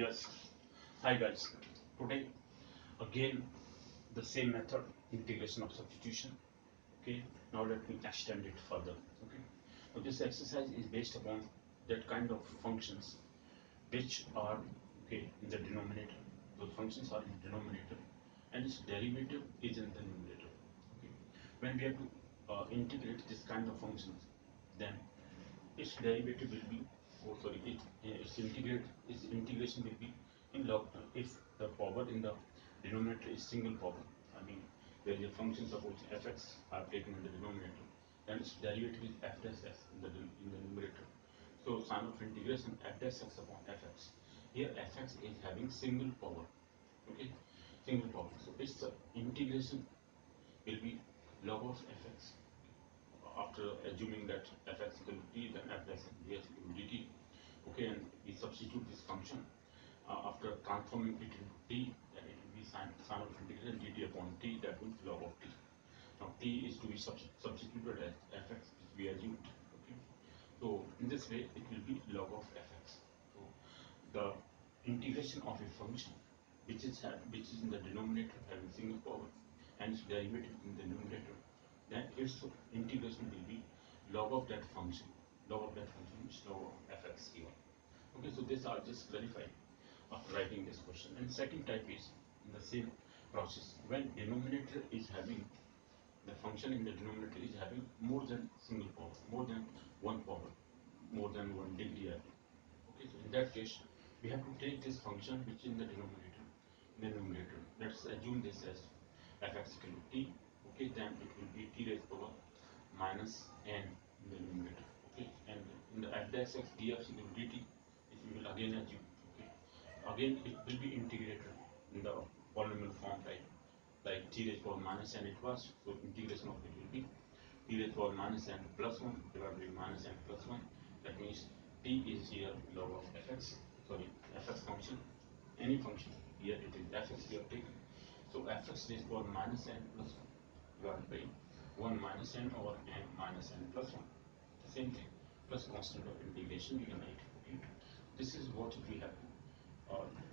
Yes. Hi guys. Today again the same method, integration of substitution. Okay. Now let me extend it further. Okay. Now this exercise is based upon that kind of functions which are okay in the denominator. Those functions are in denominator and its derivative is in the numerator. Okay. When we have to integrate this kind of functions, then its derivative will be, oh sorry, its integration will be in log if the power in the denominator is single power. I mean, where the function suppose fx are taken in the denominator, then its derivative is f dash x in the numerator. So sign of integration f dash x upon fx. Here fx is having single power. Okay, single power. So its integration will be log of fx after assuming that fx equal to t, then f dash dx equal to dt. Okay, and we substitute this function after transforming it into t, then it will be sin of integration dt upon t, that means log of t. Now t is to be substituted as fx, which we assumed. Okay, so in this way it will be log of fx. So the integration of a function which is in the denominator having single power and its derivative in the numerator, then its integration will be log of that function, which is log of fx given. Okay, so this I'll just clarify after writing this question. And second type is in the same process when denominator is having the function in the denominator is having more than single power, more than one power, more than 1 degree. Okay, so in that case we have to take this function which is in the denominator. Let's assume this as fx equal to t. Okay, then it will be t raised power minus n in the numerator. Okay, and in the f dash x dx equal to dt, which we will again assume. Okay, again it will be integrated in the polynomial form like t raised power minus n it was. So integration of it will be t raised power minus n plus 1 divided by minus n plus 1. That means t is here log of fx, sorry, fx function, any function. Here it is fx we have taken. So fx raised power minus n plus 1 divided by 1 minus n over n minus n plus 1. The same thing, plus constant of integration we can write. Okay. This is what we have to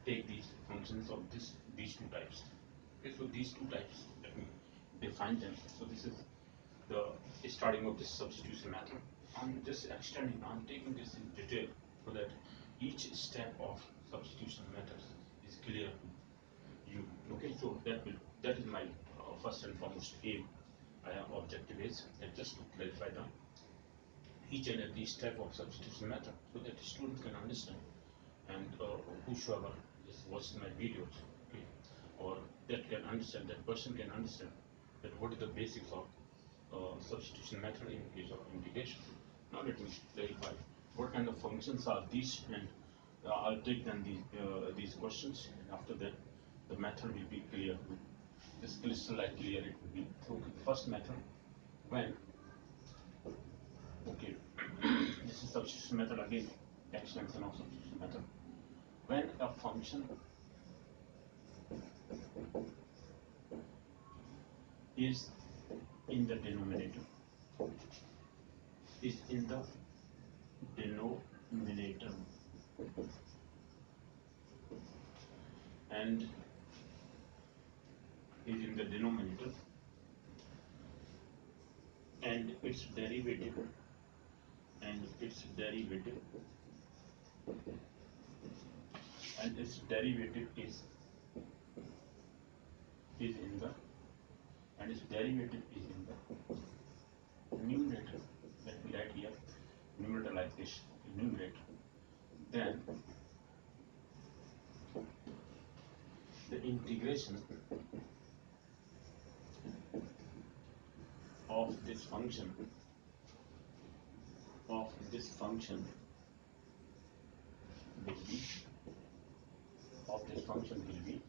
take these functions of these two types. Okay, so these two types, let me define them. So this is the starting of this substitution method. I'm just extending, I'm taking this in detail so that each step of substitution methods is clear to you. Okay, so that is my first and foremost aim. Objective is just to clarify the each and every step of substitution method so that the student can understand and whosoever is watching my videos, okay, or that can understand, that person can understand that what is the basics of substitution method in case of integration. Now let me clarify what kind of functions are these, and I'll take then these questions, and after that the method will be clear. This crystal like clear it will be. Okay, first method when, okay, this is substitution method again, extension of substitution method. When a function is in the denominator, is in the denominator and is in the denominator and its derivative and its derivative and its derivative is in the and its derivative is in the numerator. Let me write here numerator like this. Okay, numerator. Then the integration of this function of this function will be of this function will be,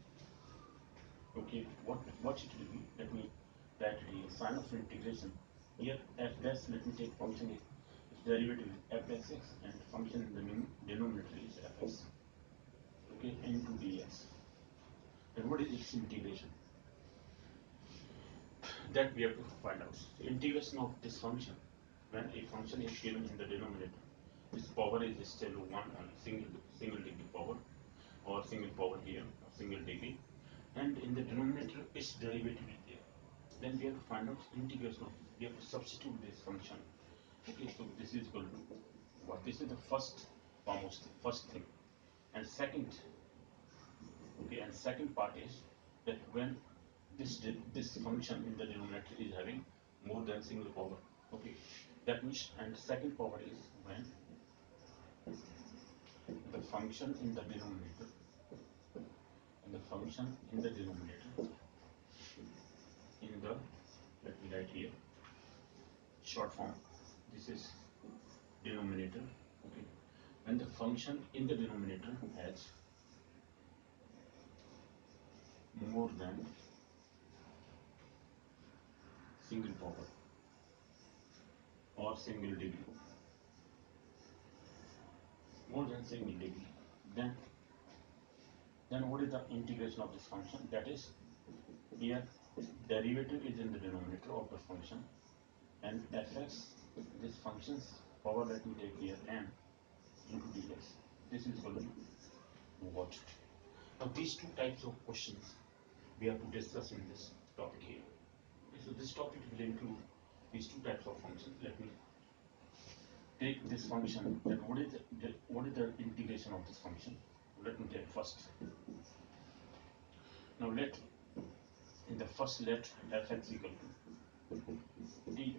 okay, what it will be, let me write it here, sign of integration. Here f dash, let me take function is its derivative is f dash x and function in the denominator is fx. Okay, into dx. Then what is its integration? That we have to find out. So integration of this function, when a function is given in the denominator, this power is still one on single degree power or single power here, or single degree, and in the denominator its derivative is there. Then we have to find out integration of, we have to substitute this function. Okay, so this is equal to what? This is the first, almost first thing. And second, okay, and second part is that when this function in the denominator is having more than single power. Okay, that means, and second power is when the function in the denominator, and the function in the denominator, in the, let me write here short form, this is denominator. Okay, when the function in the denominator has more than single power or single degree, more than single degree, then what is the integration of this function? That is, here derivative is in the denominator of the function, and fx, this function's power, let me take here n into dx. This is equal to what? Now these two types of questions we have to discuss in this topic here. Okay, so this topic will include these two types of functions. Let me take this function, then what is the integration of this function? Let me take first. Now let, in the first, let fx equal to t,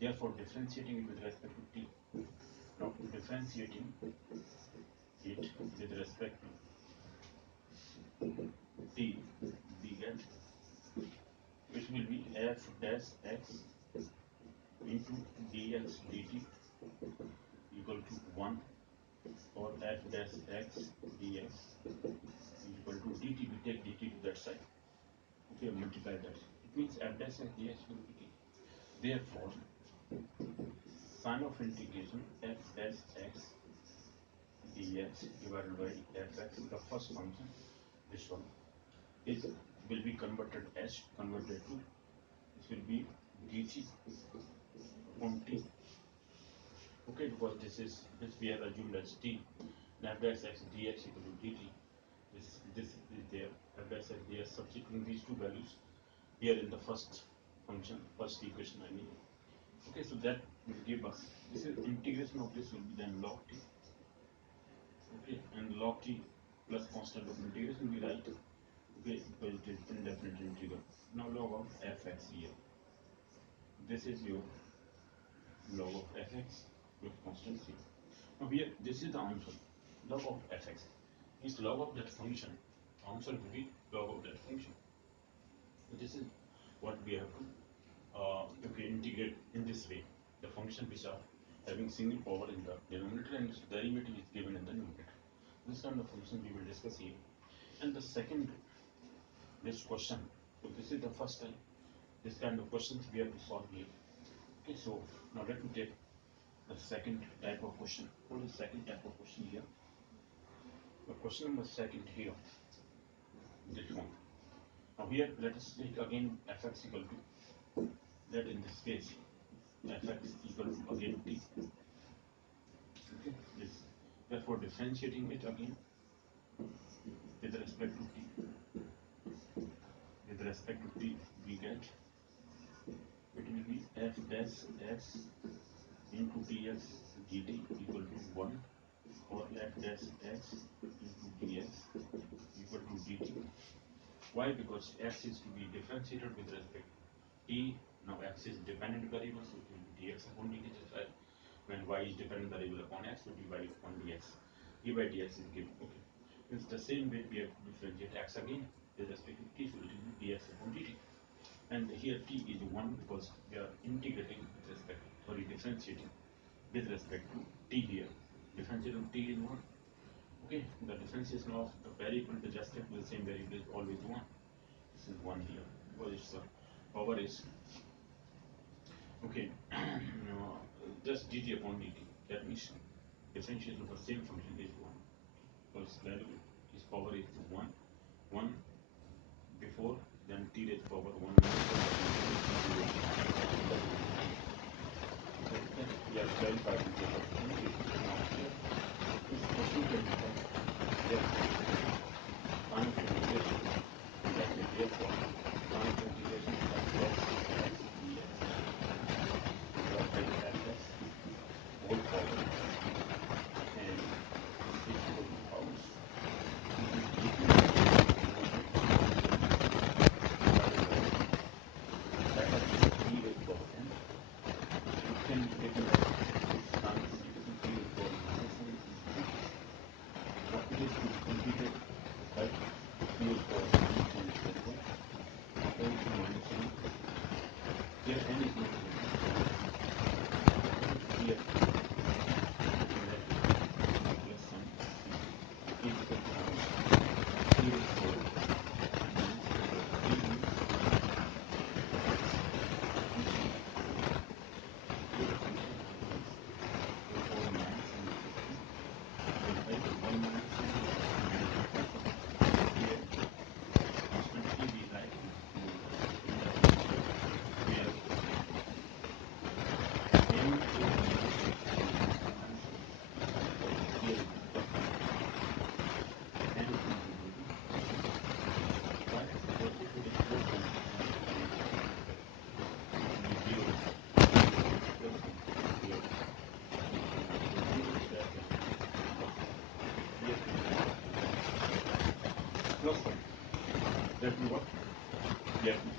therefore differentiating it with respect to t. Now differentiating it with respect to t, we get, which will be f dash x into dx dt equal to 1, or f dash x dx equal to dt, we take dt to that side. Okay, multiply that. It means f dash x dx equal to t. Therefore, sine of integration f dash x dx divided by fx, the first function, this one, is will be converted to, this will be dt upon t. Okay, because this we have assumed as t, f dash x dx equal to dt. This is there, f dash x dx, substituting these two values here in the first function, first equation I mean. Okay, so that will give us, this is integration of this will be then log t. Okay, and log t plus constant of integration we write, okay, because it is indefinite integral. Now log of fx here, this is your log of fx with constant here. Now here, this is the answer, log of fx is log of that function. Answer will be log of that function. So this is what we have to okay, integrate in this way the function which are having single power in the denominator and its derivative is given in the numerator. This kind of function we will discuss here. And the second, this question, so this is the first time this kind of questions we have to solve here. Okay, so now let me take the second type of question. What is the second type of question here? The question number second here, this one. Now here let us take again fx equal to, that in this case fx equal to again t. Okay, this, therefore differentiating it again with respect to t, we get, it will be f dash x into dx dt equal to 1, or f dash x into dx equal to dt. Why? Because x is to be differentiated with respect to t. Now x is dependent variable, so it will be dx upon dt, just like when y is dependent variable upon x, so dy upon dx. D by dx is given. Okay, it's the same way we have to differentiate x again with respect to t, so it will be dx upon dt. And here t is 1 because we are integrating with respect to, sorry, differentiating with respect to t here. Differentiating t is 1. Okay, the differentiation of the variable with respect to the same variable is always 1. This is 1 here because its power is, okay, just dt upon dt. That means differentiation of the same function is 1 because value, its power is 1, 1 before, then t raised power 1 we are clarifying this. Now here this question can become, yes, Let me what? Let me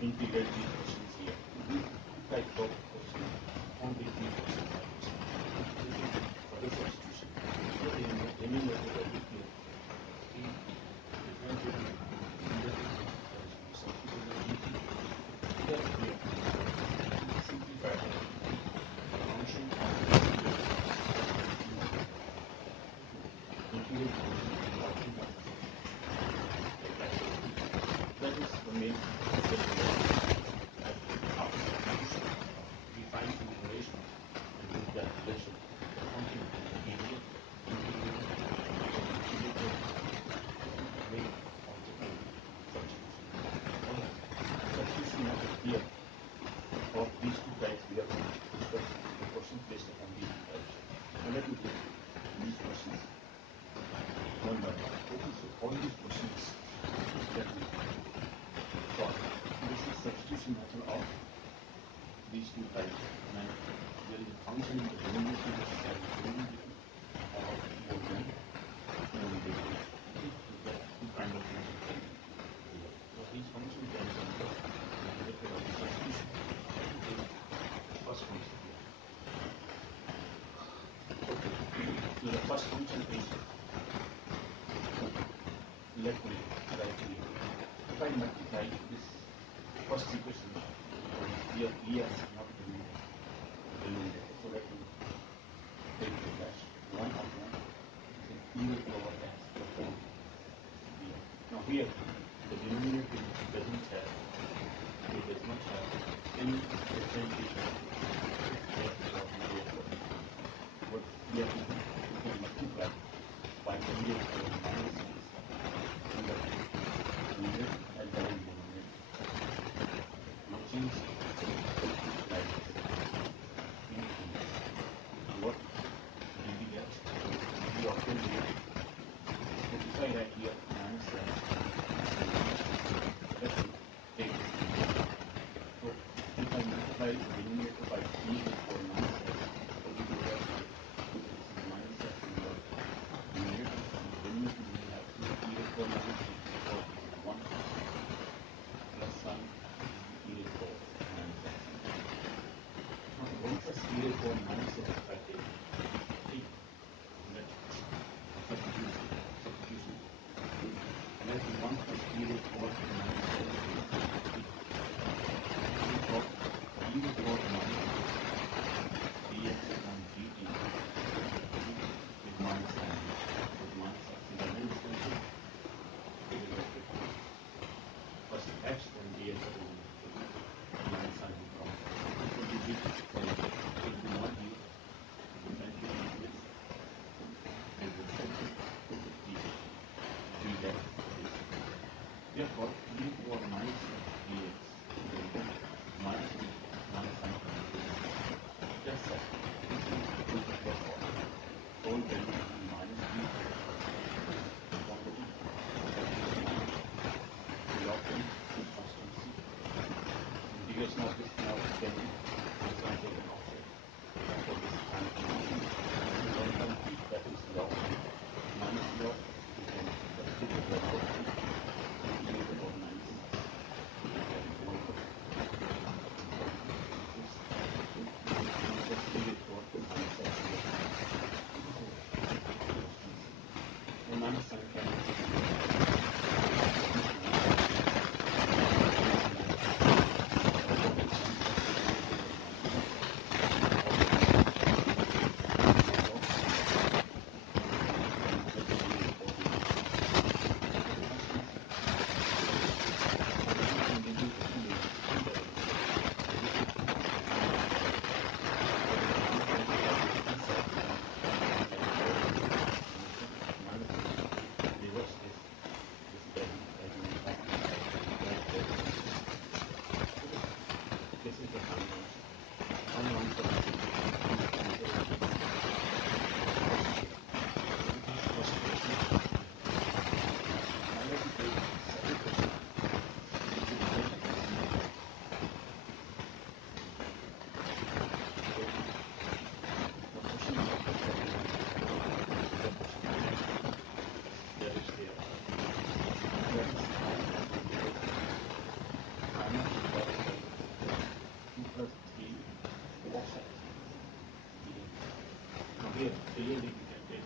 integrate these questions here. These two types of questions, only three questions I would say. Okay, for the substitution. Here the denominator value here. Okay, differentiate with numerator, that is we substitute the dt. Here, here, simplify the function of this here. That is integrate function of the substitution. Like that. That is the main step we are doing. That after substitution, we find some relation and with that relation, the function becomes the area integrated or the integrated way of the substitution. Alright, the substitution method here of these two types we are going to discuss the questions based upon these two types. Now let me take these questions one by one. Okay, so all these questions, let me solve it. This is substitution method of these two types. When there is a function in the denominator which is having derivative, or here when derivative. Okay, so there are two kind of functions present here. So these functions represent the method of the substitution. Let me take the first function here. Okay, so the first function is, let me write here. If I multiply this first equation, because here es is not denominator, so let me take the dash 1 upon say e to the power s plus 1 here. Now here the denominator doesn't have, it does not have any differentiation with s or e to the power s. What we are doing, we can multiply by e to the power minus s in the numerator as well as denominator. Now change like this in between this. Now what did we get? We obtain here. So if I write here minus s and minus 1, let me take this integral. So if I multiply denominator by e to the power minus s, what we will get here? So this is minus s in the numerator and denominator here clearly we can take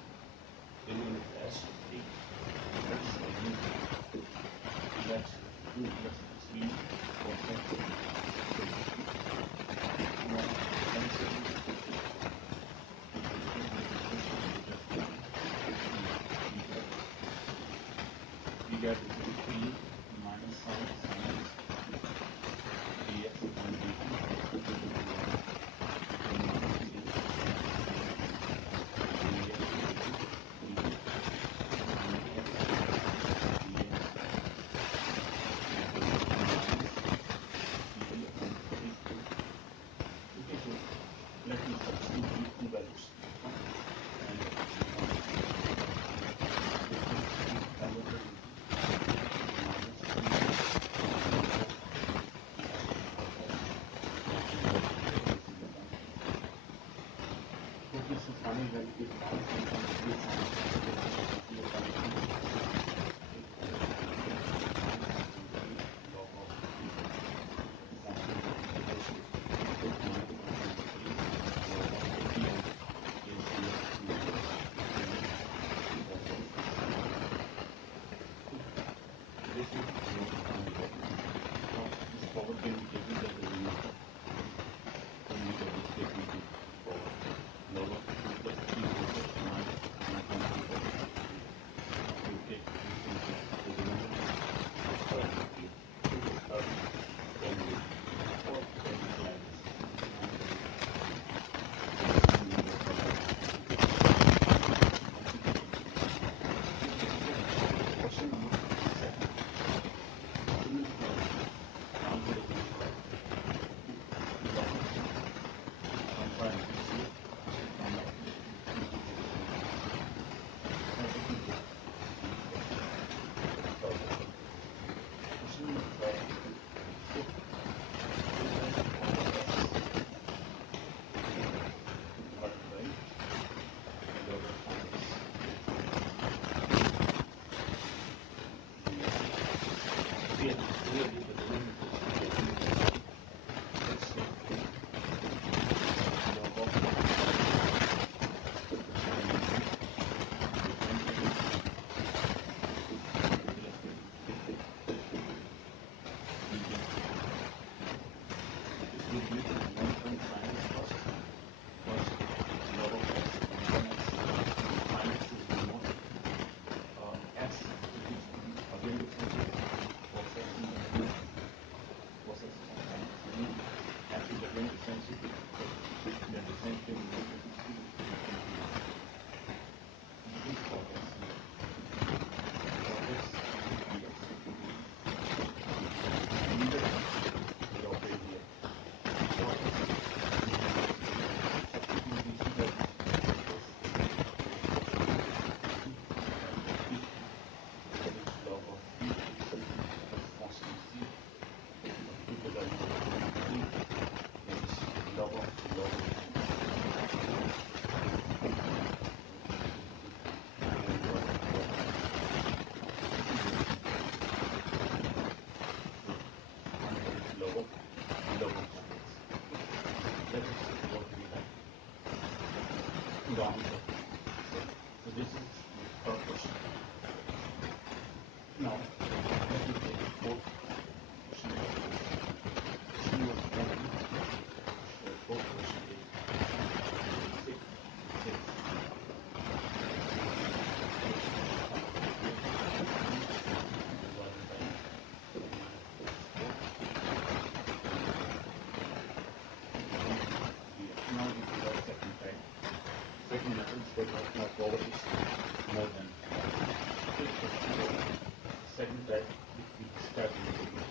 element dash 3. Let's remove let 2 plus 3 cosec 6. Now we get 3 minus sin x dx and dt minus 3 dx dt minus x dx minus dt upon 3. Okay, so let me substitute these two values and this is converted into minus 3 log of x cos x log of this is upon 3. Okay, so final value is minus 1.3 sin x plus 3 upon 3. Okay, minus 1.3 log of sin integration minus 1.3 log of dx is dx minus limit cos x plus 3. Okay, so this is your final value. Now this power can be taken as a remainder. Okay, so you get this statement to power log of 2 plus 3 whole set minus 1.3 whole set. Now if you take this into the remainder, third here. So this third can be or can be like this minus and you get the complicated. Okay, so this is question number 7. Simultaneously calculation for log of 1 by minus 0 and log of 2 to 0 and minus 0. Now let me go on to question further. Question number 4. It has log of x multiplied log of x dx. Here clearly the denominator we are going to take. Let's take log of and differentiate dt. This will be 1 upon sin x first log of x upon 1x. Sin x is we know x, it is to be again differentiated cos x minus cos x upon sin x. Again x is again differentiated, the differential limit is to infinity. This is cos x here, cos x dx. Remainder term will operate here. Cos x minus substitute these two values like this. Okay, like t that is log of t plus constant c. Substitute the value of t that is log of t. Okay, and log of x. This is your so final value is log of x. Okay, that is what we have the answer. So this is your third question. Now let me take fourth question number 4. Question number 4. The fourth question is 6 here divided by minus 4 here. Now we try second type. Second method is that now power is more than 1. Okay, so second type if we start integrating.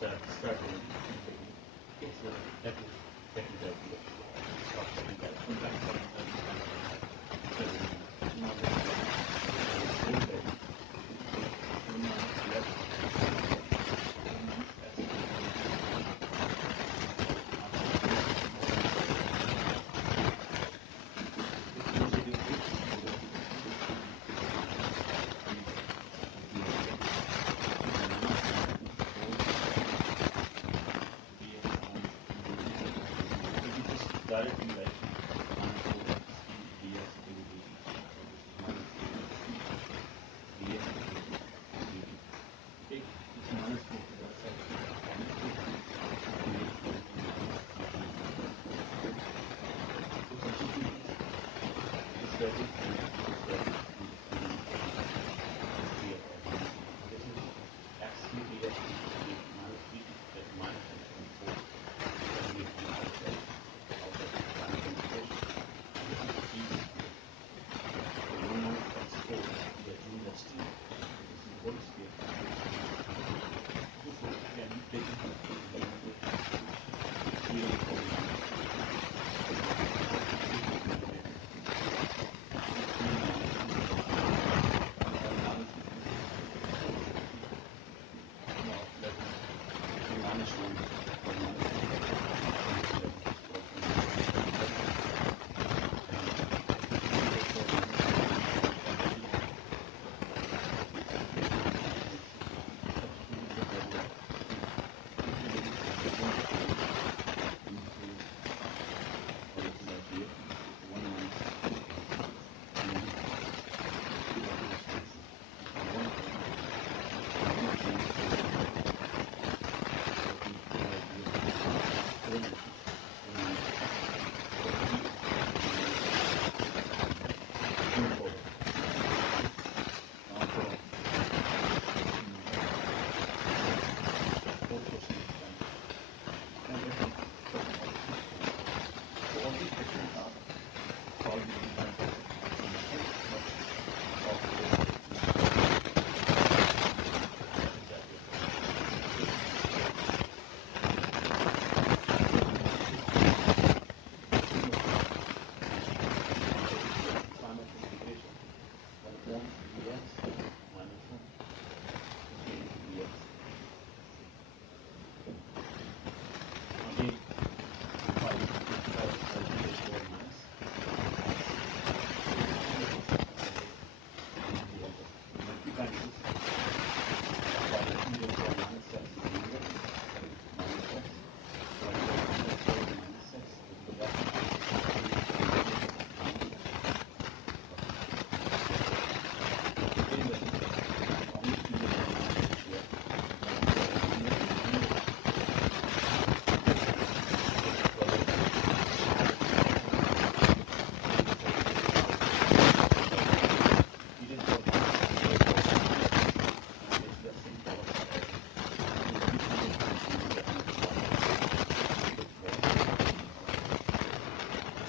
Start doing integrating. Okay, so that is second type here. Start second type. Sometimes second type is also have the remainder. Now let me take the same value. 1 minus let 1 minus s dt after differentiating all these values. Differentiating this, you get this will be here. You will get minus 4 dx upon dt. Okay, we just that is here this is x cube here with minus b that is minus x and 4 that will be outside the final configuration. This is g square. So 1 minus x4 here unit s t. This is whole square. This is can be taken here. 0 is for minus. This is eliminated. This 3 minus 2 plus 1 minus this is now let me minus 1 or minus 2 and this let me just cross minus 1 plus and 3 raised to minus 1 and substituting the value of c. This will be 1 square into or let me write here 1 minus and this value of 6 and 1 plus 1 minus 2 let me write here 4 into 1 minus 3 and minus 2 over. Now for fourth question is done. Now let me talk about the fifth question. So all these questions are solved with different methods, but of what exactly are the question number 1 that is here final configuration 1 upon dx minus 1 into dx. Again, if I multiply this by e raised to power minus x, this e raised to power x into dx. Multiplying this by e raised to power minus x is numerator minus x multiplied by e raised to power minus x will be bracket e raised to power numerator minus x plus. Again let me find e raised to power minus x here multiplied by numerator with numerator that is 12 minus 2 e raised to power minus x multiplied by e raised to power minus x raised to power minus x and this the same powers are added. So this e raised to will get multiplied with 12 minus x. Now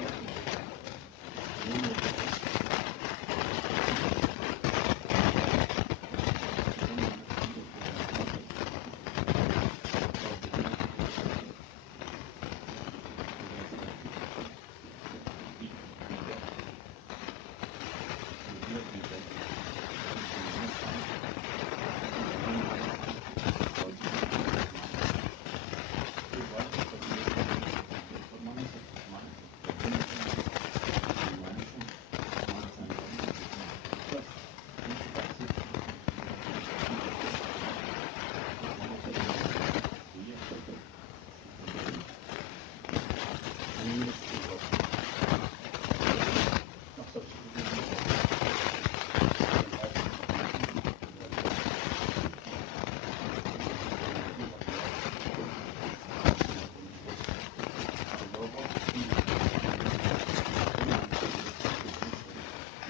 let me take the numerator as 2 that is 1 minus e raised to power minus x plus the multiplication against bracket d dz and here dz into minus sign 1 minus plus the multiplication minus. So why? Because e raised to power minus x is e raised to power minus x plus minus x plus numerator minus and minus 1 minus sign value is numerator plus. This if I simplify e raised to power minus x plus minus x numerator dx again numerator is also now substituting here I can write this equation as value of see what we have in the final configuration. Now log of e raised to power minus 1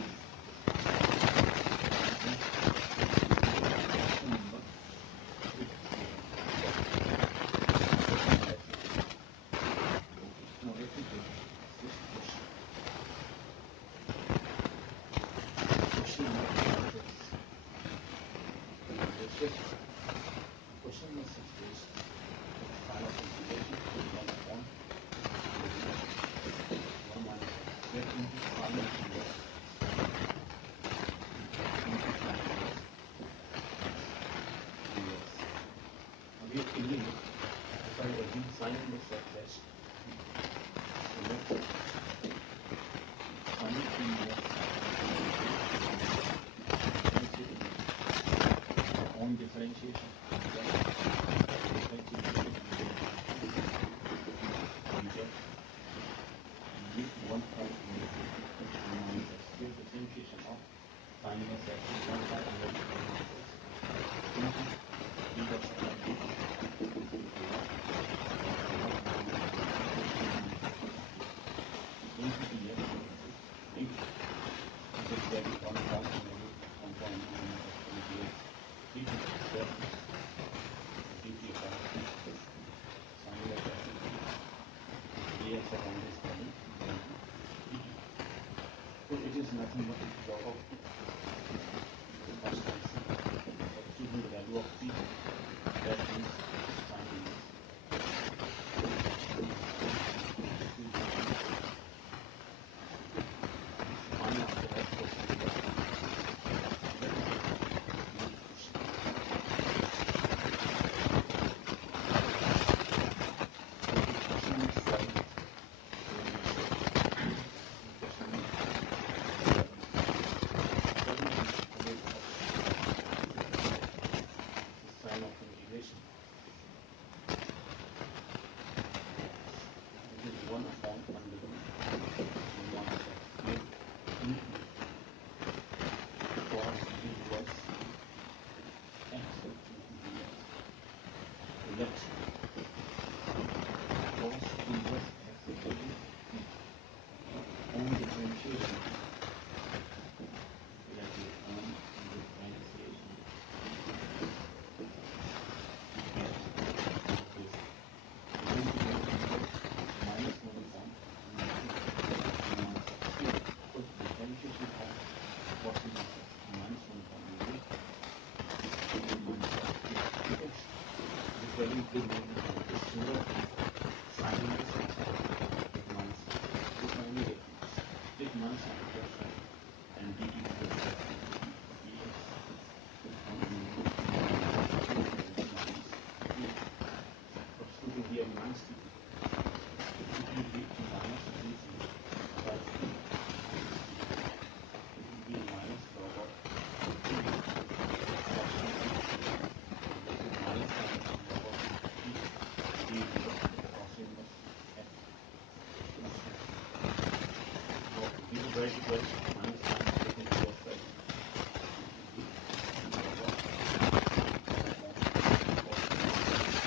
minus e raised to power minus x is this is question number 5th here exercise 6. Okay, now let me take 6th question. Question number 5 is the 5th. Question number 6 is final configuration 1 upon 1 minus x square into sine inverse into sine inverse x dx. Now here clearly if I assume sine inverse x as so let sine inverse x differentiating it on differentiation plus differentiating it using dz with 1 part under root 1 minus x square differentiation of sine inverse x is 1 part under root 1 minus x into dx upon dt log 1 minus x square into 1 minus x plus into dx deeply attached, sounding like activity. Layers around this value dt. So it is nothing but log of t. So first function, substituting the value of t, that means sine inverse. This is the fine after that question number 2. Let us move to question. Okay, question number 7. Question number 7. What is the rate of the sign of integration? This is 1 upon under root 1 plus a into cos inverse x into dx. So let cos inverse x equal to on differentiation. Let it on differentiation. Okay. Going to get inverse minus 1 upon negative minus x square. So differentiation of cos inverse x minus 1 upon negative minus x square. Okay. This value will make the square of sine inverse x minus this negative. Take minus on the left side and dt becomes dx. So from minus a. Substituting here minus dt. So it will be minus dt by minus t. It will be minus log of t cos 2t. So this is minus minus log of t d inverse cos inverse x. Okay, this is right equals minus minus taken to left side. It will be log of 1 upon cos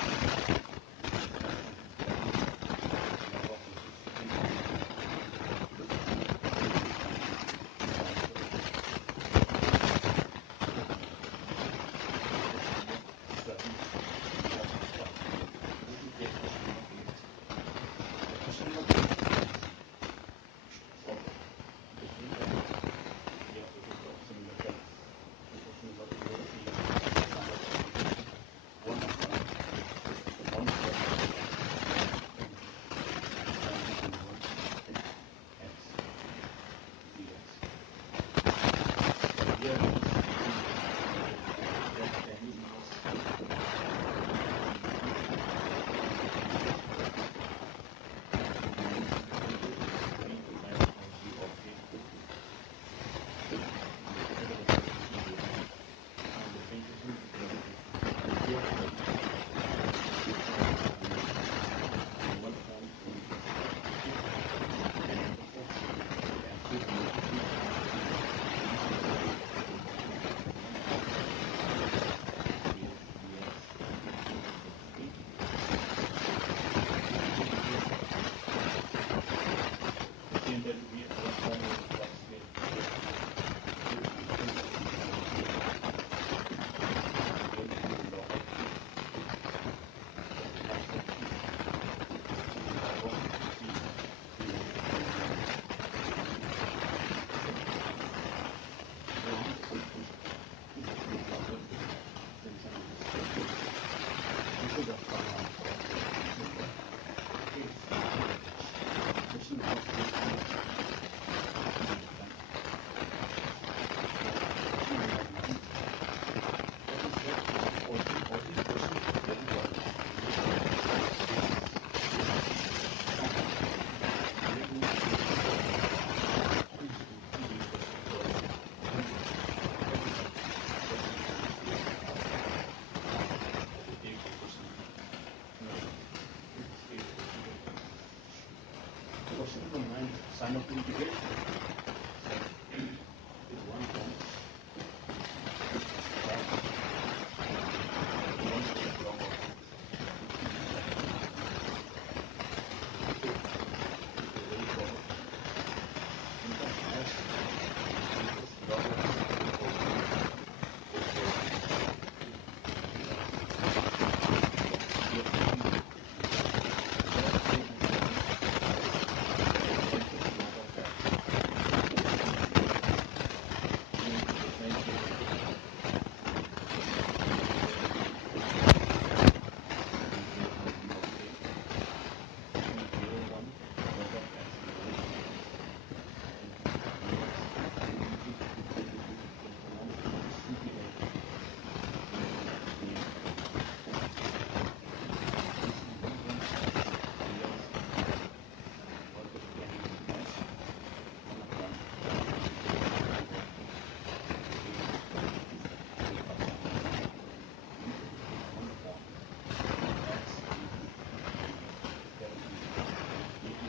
inverse x into bracket log of this is 3 minus x. Question number 7 we have done. Going to take question number 8. The question number 8 says for the data we are taking for similar terms. So question number 8 says sign of integration 1 upon 1 plus x into sine inverse x dx. So here it is given that tan inverse dt inverse minus negative b f of g of a. Let us apply integration. On differentiation equals to here minus 1 upon 1 plus a tan inverse x. So absolute value of b into 1 plus base dx equals to b. Integration. The same value here 1 upon 1 plus a with differentiation log of b. Again it is log of t. So minus of t log of t dx equals to b. Now this is no longer extension of this question. This is the final answer of this question number 8. Question number 8 is we have done. Now question number 9. That is that original question is very important. Rate of exercise from rate means frequency to the question equals to 100. That is the question number 9. Let us take the question number 9. Let us take the question number 9. The question number 9 is sign of integration